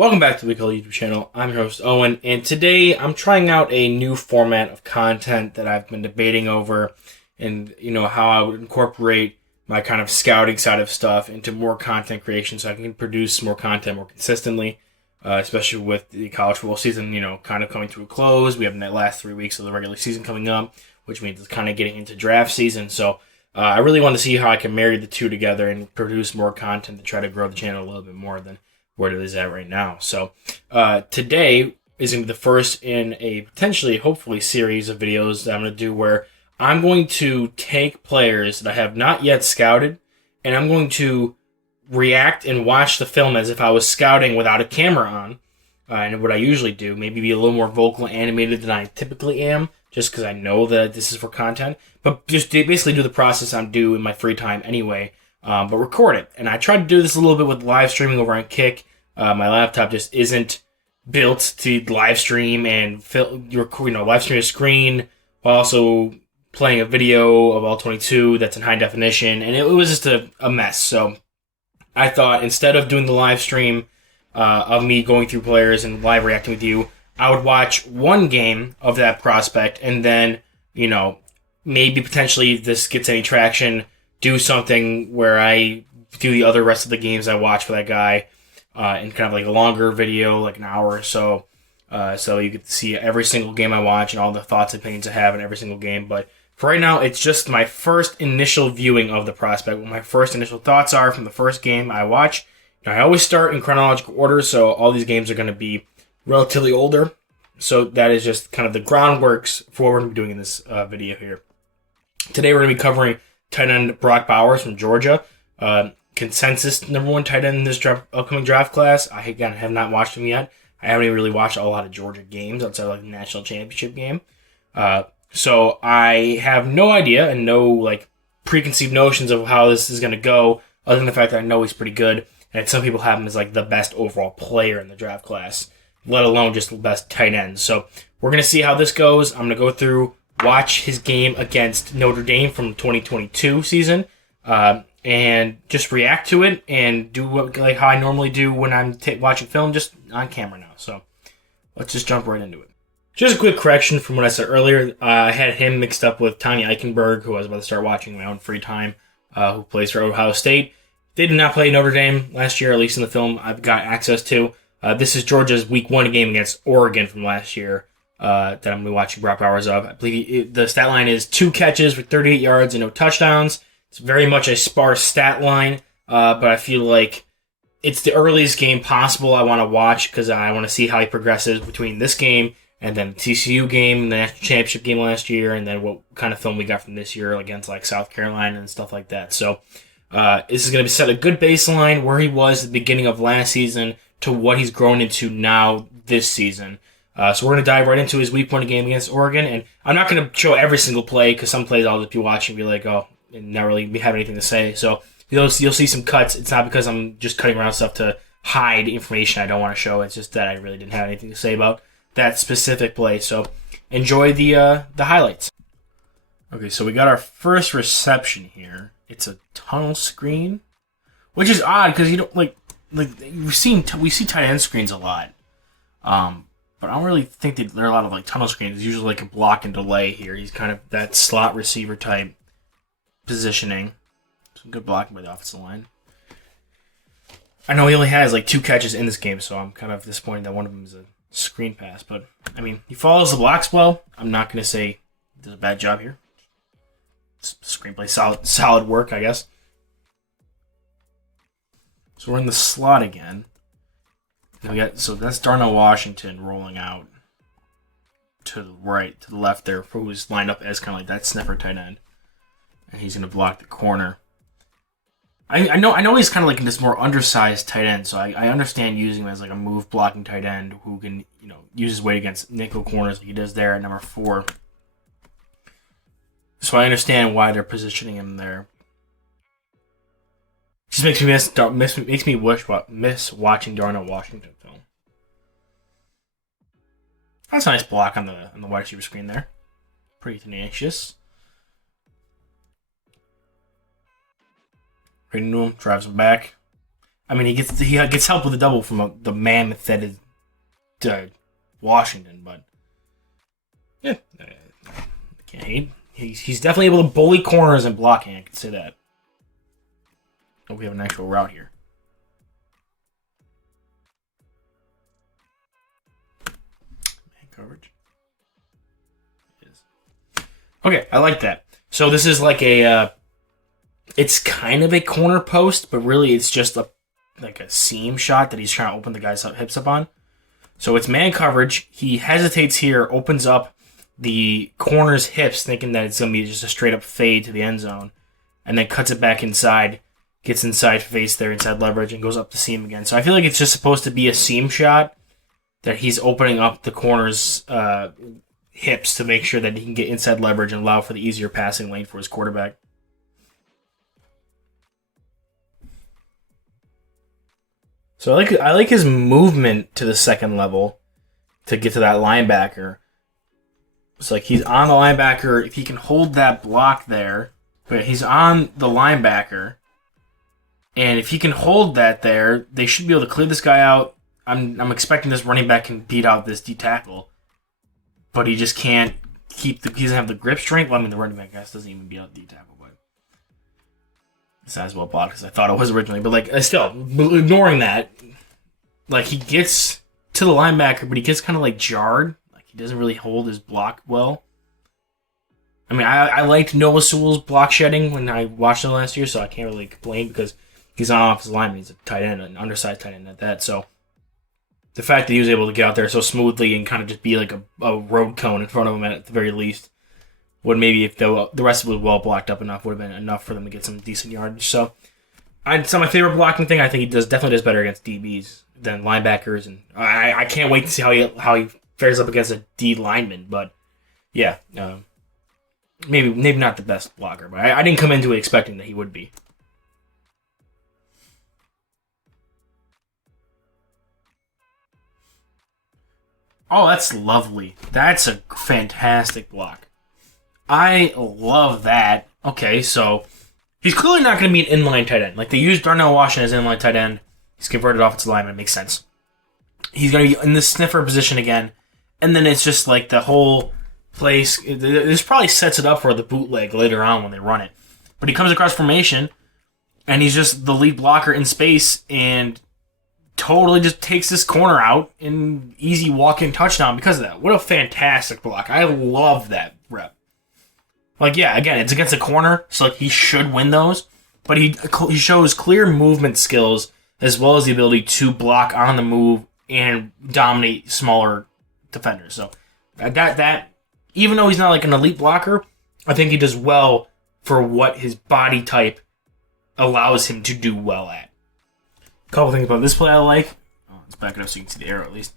Welcome back to the Huddle YouTube channel. I'm your host Owen, and today I'm trying out a new format of content that I've been debating over, and how I would incorporate my kind of scouting side of stuff into more content creation, so I can produce more content more consistently, especially with the college football season, kind of coming to a close. We have the last 3 weeks of the regular season coming up, which means it's kind of getting into draft season. So I really want to see how I can marry the two together and produce more content to try to grow the channel a little bit more than where it is at right now. So today is going to be the first in a potentially, hopefully, series of videos that I'm going to do where I'm going to take players that I have not yet scouted, and I'm going to react and watch the film as if I was scouting without a camera on. And what I usually do, maybe be a little more vocal and animated than I typically am, just because I know that this is for content. But just basically do the process I'm due in my free time anyway, but record it. And I tried to do this a little bit with live streaming over on Kick. My laptop just isn't built to live stream and live stream a screen while also playing a video of ALL22 that's in high definition, and it was just a mess. So I thought instead of doing the live stream of me going through players and live reacting with you, I would watch one game of that prospect and then, maybe potentially if this gets any traction, do something where I do the other rest of the games I watch for that guy in kind of like a longer video, like an hour or so. So you get to see every single game I watch and all the thoughts and opinions I have in every single game. But for right now, it's just my first initial viewing of the prospect. What my first initial thoughts are from the first game I watch. I always start in chronological order, so all these games are going to be relatively older. So that is just kind of the groundworks for what we're going to be doing in this video here. Today we're going to be covering tight end Brock Bowers from Georgia. Consensus #1 tight end in this upcoming draft class. I, again, have not watched him yet. I haven't even really watched a lot of Georgia games outside of like the national championship game. So I have no idea and no preconceived notions of how this is going to go, other than the fact that I know he's pretty good. And some people have him as the best overall player in the draft class, let alone just the best tight end. So we're going to see how this goes. I'm going to go through, watch his game against Notre Dame from 2022 season, and just react to it and do how I normally do when I'm watching film, just on camera now. So let's just jump right into it. Just a quick correction from what I said earlier. I had him mixed up with Tommy Eichenberg, who I was about to start watching in my own free time, who plays for Ohio State. They did not play Notre Dame last year, at least in the film I've got access to. This is Georgia's Week 1 game against Oregon from last year that I'm going to be watching Brock Bowers of. I believe the stat line is 2 catches for 38 yards and no touchdowns. It's very much a sparse stat line, but I feel like it's the earliest game possible I want to watch because I want to see how he progresses between this game and then the TCU game, the national championship game last year, and then what kind of film we got from this year against South Carolina and stuff like that. So this is going to set a good baseline where he was at the beginning of last season to what he's grown into now this season. So we're going to dive right into his Week 1 game against Oregon, and I'm not going to show every single play because some plays I'll just be watching and be like, oh, and not really have anything to say. So you'll see some cuts. It's not because I'm just cutting around stuff to hide information I don't want to show. It's just that I really didn't have anything to say about that specific play. So enjoy the highlights. Okay, so we got our first reception here. It's a tunnel screen, which is odd because you don't we see tight end screens a lot. But I don't really think that there are a lot of tunnel screens. It's usually a block and delay here. He's kind of that slot receiver type positioning. Some good blocking by the offensive line. I know he only has 2 catches in this game, so I'm kind of disappointed that one of them is a screen pass. But I mean, he follows the blocks well. I'm not going to say he does a bad job here. Screenplay solid work, I guess. So we're in the slot again. So that's Darnell Washington rolling out to the right, to the left there, who's lined up as kind of that sniffer tight end. And he's going to block the corner. I know he's kind of this more undersized tight end, so I understand using him as a move blocking tight end who can use his weight against nickel corners like he does there at number 4. So I understand why they're positioning him there. Just makes me miss watching Darnell Washington film. That's a nice block on the wide receiver screen there. Pretty tenacious. Right into him, drives him back. I mean, he gets help with the double from the mammoth that is Washington, but yeah, I can't hate. He's definitely able to bully corners and blocking. I can say that. Oh, we have an actual route here. Man coverage. Yes. Okay, I like that. So this is like a. It's kind of a corner post, but really it's just a seam shot that he's trying to open the guy's hips up on. So it's man coverage. He hesitates here, opens up the corner's hips, thinking that it's going to be just a straight up fade to the end zone, and then cuts it back inside, gets inside face there, inside leverage, and goes up the seam again. So I feel like it's just supposed to be a seam shot that he's opening up the corner's hips to make sure that he can get inside leverage and allow for the easier passing lane for his quarterback. So I like his movement to the second level to get to that linebacker. It's like he's on the linebacker. If he can hold that block there, but he's on the linebacker, and if he can hold that there, they should be able to clear this guy out. I'm expecting this running back can beat out this D tackle, but he just can't he doesn't have the grip strength. Well, I mean, the running back guy doesn't even beat out the D tackle, but it's not as well blocked as I thought it was originally. But like, still ignoring that, like he gets to the linebacker, but he gets kind of like jarred. Like he doesn't really hold his block well. I mean, I liked Noah Sewell's block shedding when I watched him last year, so I can't really complain because he's on offensive lineman. He's a tight end, an undersized tight end at that. So the fact that he was able to get out there so smoothly and kind of just be like a road cone in front of him at the very least would maybe, if the rest of it was well blocked up enough, would have been enough for them to get some decent yardage. So it's not my favorite blocking thing. I think he definitely does better against DBs than linebackers, and I can't wait to see how he fares up against a D lineman. But yeah, maybe not the best blocker, but I didn't come into it expecting that he would be. Oh, that's lovely. That's a fantastic block. I love that. Okay, so he's clearly not going to be an inline tight end. Like, they used Darnell Washington as inline tight end. He's converted offensive lineman. It makes sense. He's going to be in the sniffer position again. And then it's just like the whole place. This probably sets it up for the bootleg later on when they run it. But he comes across formation, and he's just the lead blocker in space, and totally just takes this corner out in easy walk-in touchdown because of that. What a fantastic block. I love that rep. Like, yeah, again, it's against a corner, so like he should win those, but he shows clear movement skills as well as the ability to block on the move and dominate smaller defenders. So that even though he's not like an elite blocker, I think he does well for what his body type allows him to do well at. A couple things about this play I like. Let's back it up so you can see the arrow at least.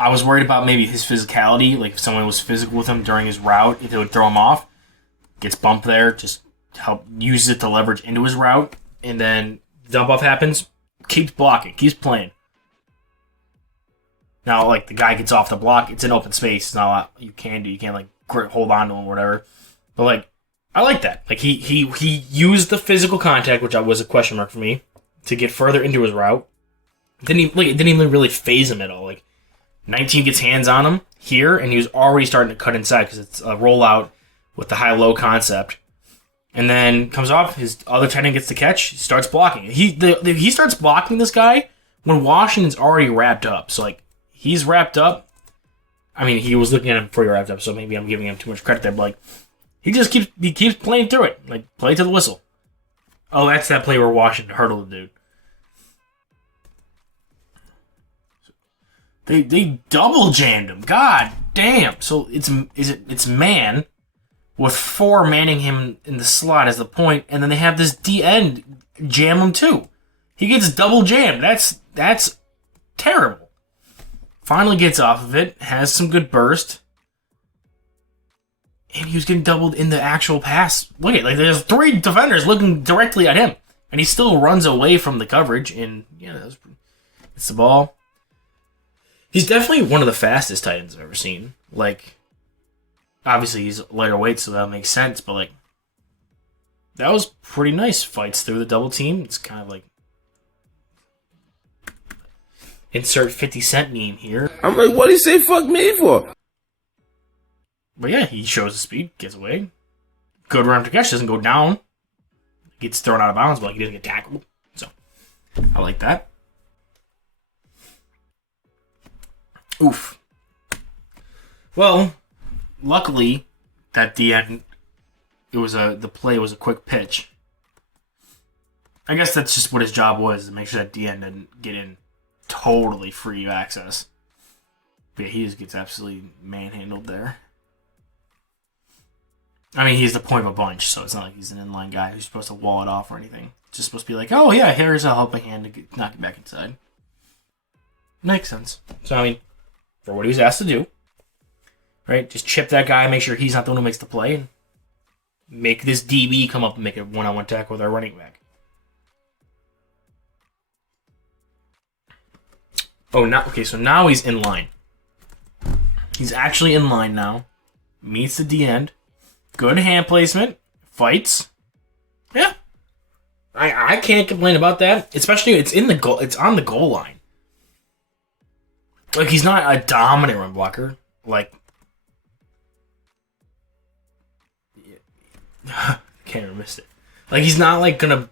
I was worried about maybe his physicality, like if someone was physical with him during his route, if it would throw him off. Gets bumped there, just uses it to leverage into his route, and then dump off happens, keeps blocking, keeps playing. Now, like, the guy gets off the block, it's an open space, it's not a lot you can do, you can't, like, hold on to him or whatever. But, like, I like that. Like, he used the physical contact, which was a question mark for me, to get further into his route. It didn't even really phase him at all. Like, 19 gets hands on him here, and he was already starting to cut inside because it's a rollout with the high-low concept. And then comes off, his other tight end gets the catch, starts blocking. He starts blocking this guy when Washington's already wrapped up. So, like, he's wrapped up. I mean, he was looking at him before he wrapped up, so maybe I'm giving him too much credit there. But, like, he keeps playing through it. Like, play to the whistle. Oh, that's that play where Washington hurdled the dude. They double jammed him. God damn. So it's man with 4 manning him in the slot as the point, and then they have this D end jam him too. He gets double jammed. That's terrible. Finally gets off of it, has some good burst, and he was getting doubled in the actual pass. Look at there's 3 defenders looking directly at him, and he still runs away from the coverage. And yeah, it's the ball. He's definitely one of the fastest tight ends I've ever seen. Like, obviously he's lighter weight, so that makes sense, but like, that was pretty nice. Fights through the double team. It's kind of like Insert 50 Cent meme here. I'm like, what did he say fuck me for? But yeah, he shows the speed, gets away. Good run to catch, doesn't go down. Gets thrown out of bounds, but like, he doesn't get tackled. So, I like that. Oof. Well, luckily, at the end, the play was a quick pitch. I guess that's just what his job was, to make sure that DN didn't get in totally free access. But yeah, he just gets absolutely manhandled there. I mean, he's the point of a bunch, so it's not like he's an inline guy who's supposed to wall it off or anything. It's just supposed to be like, oh yeah, here's a helping hand to knock it back inside. Makes sense. So, I mean, for what he was asked to do, right, just chip that guy, make sure he's not the one who makes the play, and make this DB come up and make a one-on-one tackle with our running back. Oh, so now he's in line. He's actually in line now. Meets the D-end. Good hand placement. Fights. Yeah. I can't complain about that. Especially it's on the goal line. Like, he's not a dominant run blocker. Like, can't even miss it. Like, he's not like gonna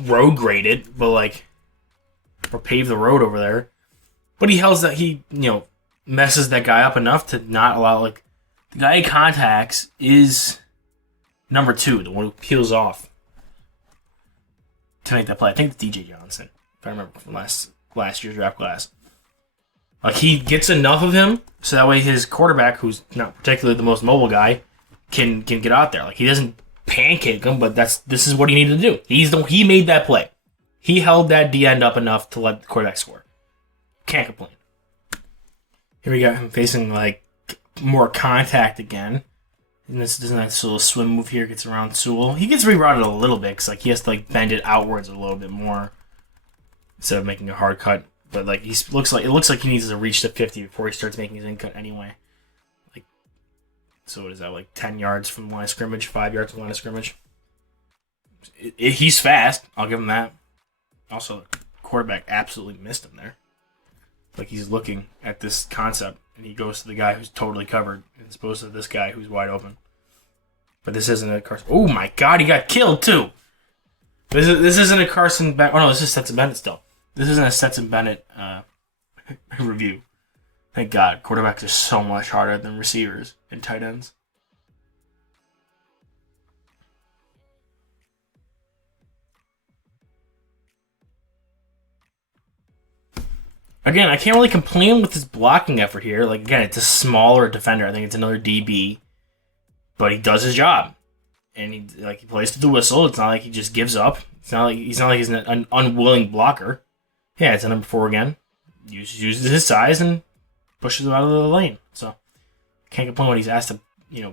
road grade it, but like, or pave the road over there. But he messes that guy up enough to not allow, like, the guy he contacts is number 2, the one who peels off to make that play. I think it's DJ Johnson, if I remember from last year's draft class. Like, he gets enough of him so that way his quarterback, who's not particularly the most mobile guy, can get out there. Like, he doesn't pancake him, but this is what he needed to do. He made that play. He held that D end up enough to let the quarterback score. Can't complain. Here we got him facing, like, more contact again. And this does a nice little swim move here. Gets around Sewell. He gets rerouted a little bit because, like, he has to, like, bend it outwards a little bit more instead of making a hard cut. But, like, it looks like he needs to reach the 50 before he starts making his in cut anyway. Like, so what is that, like 10 yards from the line of scrimmage, 5 yards from the line of scrimmage? He's fast. I'll give him that. Also, the quarterback absolutely missed him there. Like, he's looking at this concept, and he goes to the guy who's totally covered, as opposed to this guy who's wide open. But this isn't a Carson. Oh my God, he got killed too. This isn't a Carson. Oh no, this is Stetson Bennett still. This isn't a Stetson Bennett review. Thank God, quarterbacks are so much harder than receivers and tight ends. Again, I can't really complain with his blocking effort here. Like, again, it's a smaller defender. I think it's another DB. But he does his job. And he plays to the whistle. It's not like he just gives up. It's not like he's an unwilling blocker. Yeah, it's a number 4 again. Uses his size and pushes him out of the lane. So, can't complain when he's asked to,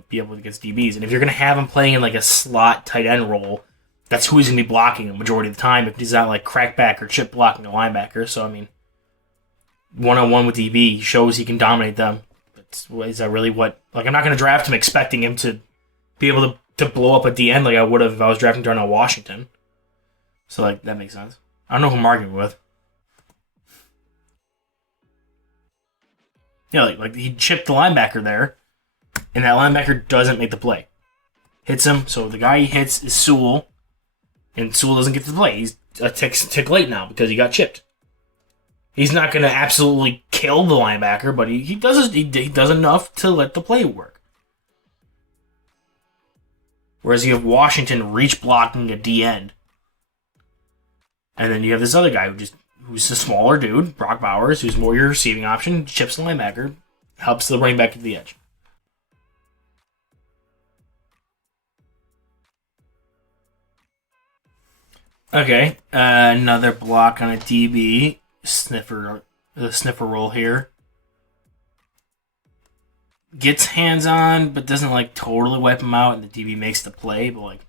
be able to get DBs. And if you're going to have him playing in like a slot tight end role, that's who he's going to be blocking the majority of the time if he's not like crackback or chip blocking a linebacker. So, I mean, one-on-one with DB shows he can dominate them. But is that really what... Like, I'm not going to draft him expecting him to be able to blow up a DN like I would have if I was drafting Darnell Washington. So, like, that makes sense. I don't know who I'm arguing with. Yeah, like he chipped the linebacker there, and that linebacker doesn't make the play. Hits him, so the guy he hits is Sewell, and Sewell doesn't get the play. He's a tick late now because he got chipped. He's not going to absolutely kill the linebacker, but he does enough to let the play work. Whereas you have Washington reach blocking a D end, and then you have this other guy who's a smaller dude, Brock Bowers, who's more your receiving option, chips the linebacker, helps the running back to the edge. Okay, another block on a DB. Sniffer roll here. Gets hands on, but doesn't like totally wipe him out, and the DB makes the play. But like,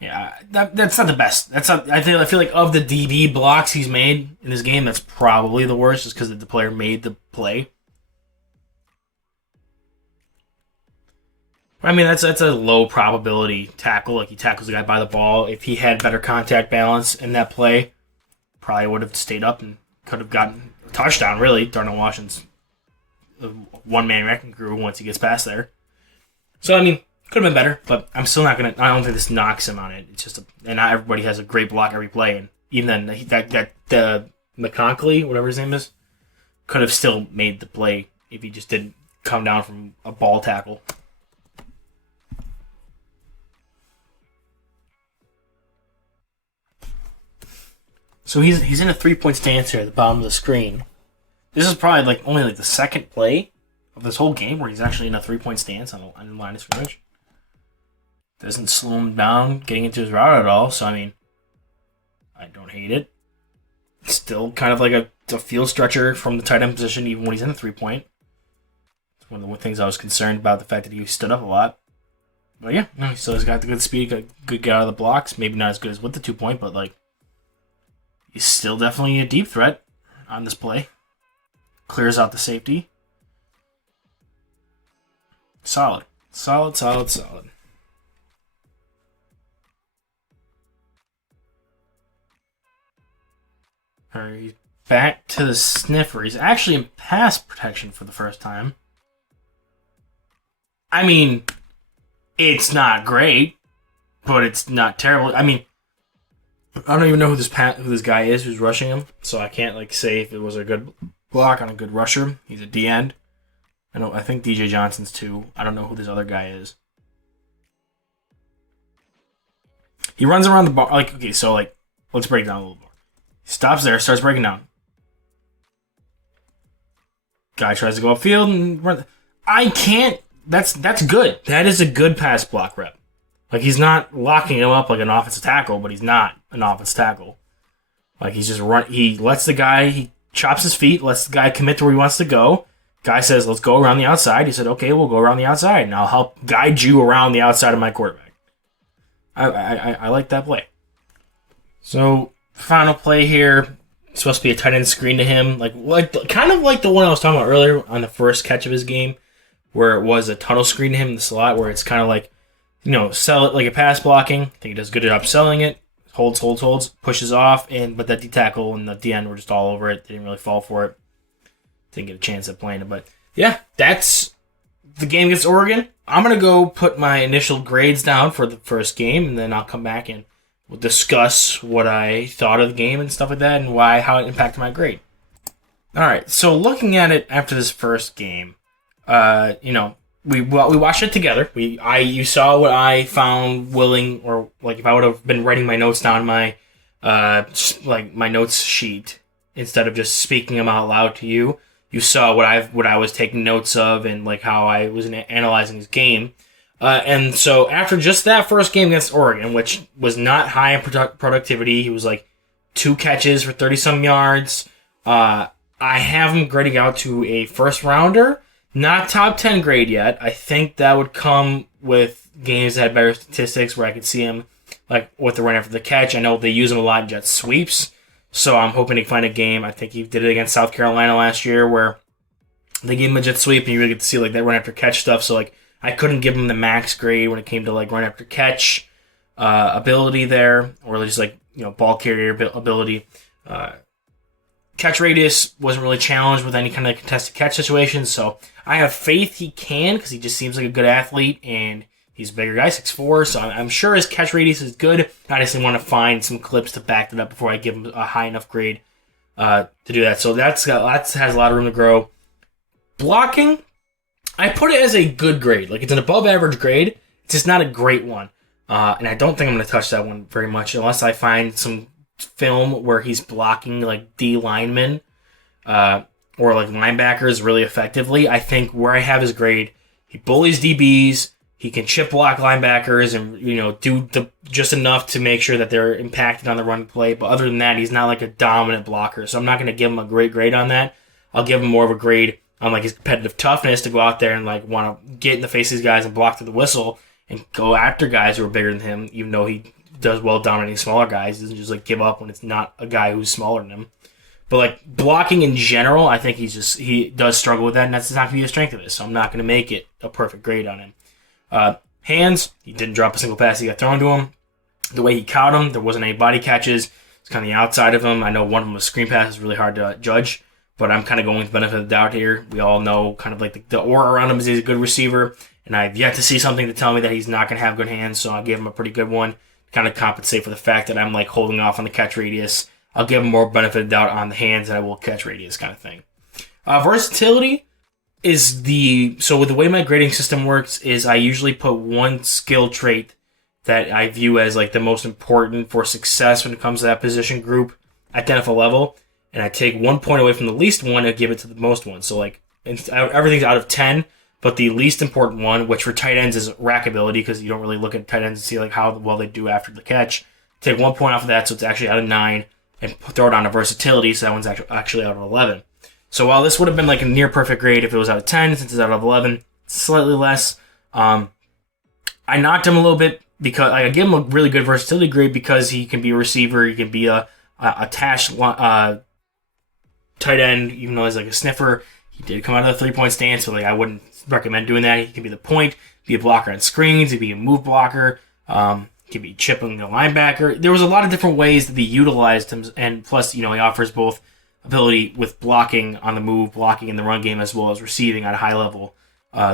yeah, that's not the best. I feel like of the DB blocks he's made in this game, that's probably the worst, just because the player made the play. I mean, that's a low probability tackle. Like, he tackles the guy by the ball. If he had better contact balance in that play, probably would have stayed up and could have gotten a touchdown, really. Darnell Washington's a one-man wrecking crew once he gets past there. So, I mean, could have been better, but I'm still not going to... I don't think this knocks him on it. It's just... and not everybody has a great block every play, and even then, that McConkley, whatever his name is, could have still made the play if he just didn't come down from a ball tackle. So he's in a 3-point stance here at the bottom of the screen. This is probably only the second play of this whole game where he's actually in a 3-point stance on the line of scrimmage. Doesn't slow him down getting into his route at all, so I mean, I don't hate it. It's still kind of like a field stretcher from the tight end position even when he's in a 3-point. It's one of the things I was concerned about, the fact that he stood up a lot. But yeah, no, he still has got the good speed, got good get out of the blocks. Maybe not as good as with the 2-point, but he's still definitely a deep threat on this play. Clears out the safety. Solid. Solid. Alright, he's back to the sniffer. He's actually in pass protection for the first time. I mean, it's not great, but it's not terrible. I mean, I don't even know who this guy is who's rushing him, so I can't say if it was a good block on a good rusher. He's a D end. I think DJ Johnson's too. I don't know who this other guy is. He runs around the bar. Let's break it down a little more. He stops there, starts breaking down. Guy tries to go upfield and run. I can't. That's good. That is a good pass block rep. He's not locking him up like an offensive tackle, but he's not an offensive tackle. He's just run. He lets the guy. He chops his feet, lets the guy commit to where he wants to go. Guy says, let's go around the outside. He said, okay, we'll go around the outside, and I'll help guide you around the outside of my quarterback. I like that play. So, final play here. It's supposed to be a tight end screen to him. Kind of like the one I was talking about earlier on the first catch of his game, where it was a tunnel screen to him in the slot, where it's kind of sell it like a pass blocking. I think he does a good job selling it. Holds, pushes off, but that D tackle and the D end were just all over it. They didn't really fall for it. Didn't get a chance at playing it. But yeah, that's the game against Oregon. I'm going to go put my initial grades down for the first game, and then I'll come back and we'll discuss what I thought of the game and stuff like that, and how it impacted my grade. Alright, so looking at it after this first game, we watched it together. You saw what I found willing, or if I would have been writing my notes down my my notes sheet instead of just speaking them out loud to you. You saw what I was taking notes of and how I was analyzing his game. And so after just that first game against Oregon, which was not high in productivity, he was 2 catches for 30-some yards. I have him grading out to a first rounder. Not top 10 grade yet. I think that would come with games that had better statistics where I could see him with the run after the catch. I know they use him a lot in jet sweeps, so I'm hoping to find a game. I think he did it against South Carolina last year where they gave him a jet sweep and you really get to see that run after catch stuff. So I couldn't give him the max grade when it came to run after catch ability there, or just ball carrier ability. Catch radius wasn't really challenged with any kind of contested catch situations, so I have faith he can because he just seems like a good athlete and he's a bigger guy, 6'4", so I'm sure his catch radius is good. I just want to find some clips to back that up before I give him a high enough grade to do that. So that has a lot of room to grow. Blocking, I put it as a good grade. It's an above average grade. It's just not a great one. And I don't think I'm going to touch that one very much unless I find some film where he's blocking D linemen or linebackers really effectively. I think where I have his grade, he bullies DBs, he can chip block linebackers and do just enough to make sure that they're impacted on the run play. But other than that, he's not a dominant blocker. So I'm not going to give him a great grade on that. I'll give him more of a grade on his competitive toughness to go out there and want to get in the face of these guys and block through the whistle and go after guys who are bigger than him, even though he does well dominating smaller guys. He doesn't just give up when it's not a guy who's smaller than him. But blocking in general, I think he does struggle with that, and that's not going to be a strength of his. So I'm not going to make it a perfect grade on him. Hands, he didn't drop a single pass he got thrown to him. The way he caught him, there wasn't any body catches. It's kind of the outside of him. I know one of them was screen pass is really hard to judge, but I'm kind of going with the benefit of the doubt here. We all know kind of like the aura around him is he's a good receiver, and I've yet to see something to tell me that he's not going to have good hands, so I'll give him a pretty good one to kind of compensate for the fact that I'm like holding off on the catch radius. I'll give him more benefit of doubt on the hands than I will catch radius kind of thing. Versatility is so with the way my grading system works is I usually put one skill trait that I view as like the most important for success when it comes to that position group at the NFL level, and I take 1 point away from the least one and give it to the most one. So like everything's out of 10, but the least important one, which for tight ends is rack ability, because you don't really look at tight ends and see like how well they do after the catch. Take 1 point off of that, so it's actually out of 9, and throw it on a versatility, so that one's actually out of 11. So while this would have been like a near perfect grade if it was out of 10, since it's out of 11, it's slightly less. I knocked him a little bit because I gave him a really good versatility grade because he can be a receiver, he can be a attached tight end, even though he's like a sniffer. He did come out of the 3-point stance, so like I wouldn't recommend doing that. He can be the point, be a blocker on screens, he can be a move blocker, he can be chipping the linebacker. There was a lot of different ways that they utilized him, and plus, he offers both ability with blocking on the move, blocking in the run game, as well as receiving at a high level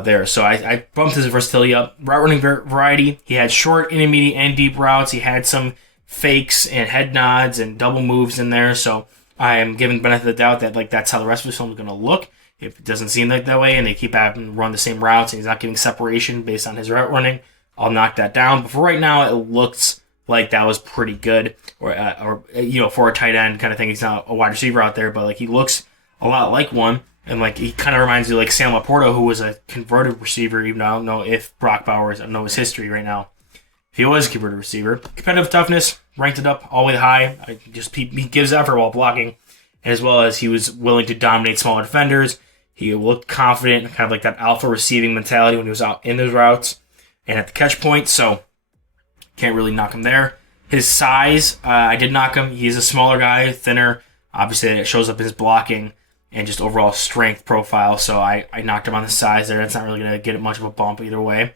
there. So I bumped his versatility up. Route running variety, he had short, intermediate, and deep routes. He had some fakes and head nods and double moves in there. So I am giving benefit of the doubt that like that's how the rest of his film is going to look. If it doesn't seem like that way and they keep having to run the same routes and he's not getting separation based on his route running, I'll knock that down. But for right now, it looks like that was pretty good, or for a tight end kind of thing. He's not a wide receiver out there, but like he looks a lot like one, and like he kind of reminds you like Sam Laporta, who was a converted receiver. Even though I don't know if Brock Bowers, I don't know his history right now. If he was a converted receiver, competitive toughness ranked it up all the way high. He gives effort while blocking, and as well as he was willing to dominate smaller defenders. He looked confident, kind of like that alpha receiving mentality when he was out in those routes and at the catch point. So can't really knock him there. His size, I did knock him. He's a smaller guy, thinner. Obviously, it shows up in his blocking and just overall strength profile. So I knocked him on the size there. That's not really going to get much of a bump either way.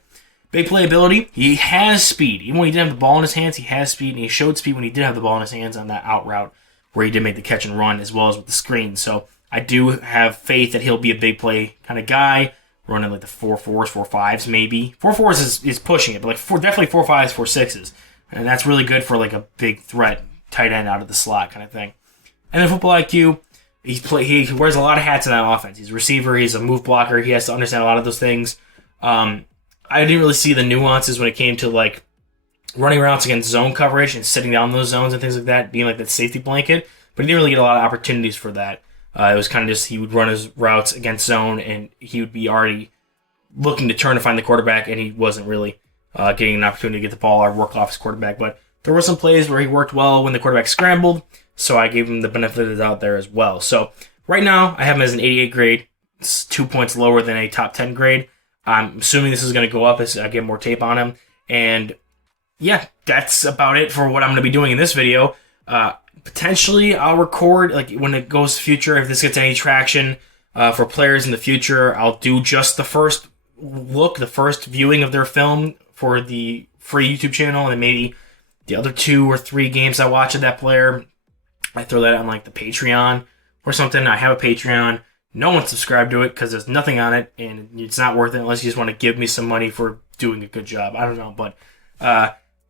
Big playability. He has speed. Even when he didn't have the ball in his hands, he has speed. And he showed speed when he did have the ball in his hands on that out route where he did make the catch and run as well as with the screen. So I do have faith that he'll be a big play kind of guy, running like the 4.4s, 4.5s maybe. 4.4s is pushing it, but like definitely 4.5s, 4.6s. And that's really good for like a big threat tight end out of the slot kind of thing. And then football IQ, he wears a lot of hats in that offense. He's a receiver, he's a move blocker, he has to understand a lot of those things. I didn't really see the nuances when it came to like running routes against zone coverage and sitting down those zones and things like that, being like that safety blanket, but he didn't really get a lot of opportunities for that. It was kind of just he would run his routes against zone, and he would be already looking to turn to find the quarterback, and he wasn't really getting an opportunity to get the ball or work off his quarterback. But there were some plays where he worked well when the quarterback scrambled, so I gave him the benefit of the doubt there as well. So right now, I have him as an 88 grade. It's 2 points lower than a top 10 grade. I'm assuming this is going to go up as I get more tape on him. And yeah, that's about it for what I'm going to be doing in this video. Potentially, I'll record, like, when it goes to future, if this gets any traction for players in the future, I'll do just the first look, the first viewing of their film for the free YouTube channel, and then maybe the other 2 or 3 games I watch of that player, I throw that on, like, the Patreon or something. I have a Patreon. No one subscribed to it because there's nothing on it, and it's not worth it unless you just want to give me some money for doing a good job. I don't know, but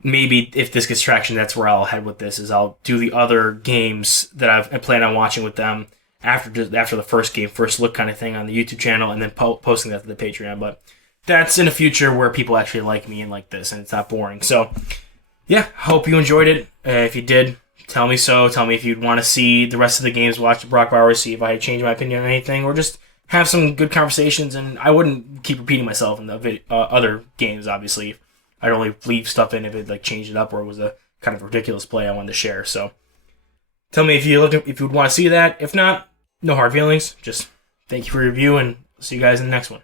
maybe if this gets traction, that's where I'll head with this, is I'll do the other games that I plan on watching with them after the first game, first look kind of thing on the YouTube channel, and then posting that to the Patreon. But that's in the future where people actually like me and like this, and it's not boring. So, yeah, hope you enjoyed it. If you did, tell me so. Tell me if you'd want to see the rest of the games, watch the Brock Bowers, see if I changed my opinion on anything, or just have some good conversations. And I wouldn't keep repeating myself in the other games, obviously. I'd only leave stuff in if it like changed it up or it was a kind of ridiculous play I wanted to share. So tell me if you would want to see that. If not, no hard feelings. Just thank you for your review, and see you guys in the next one.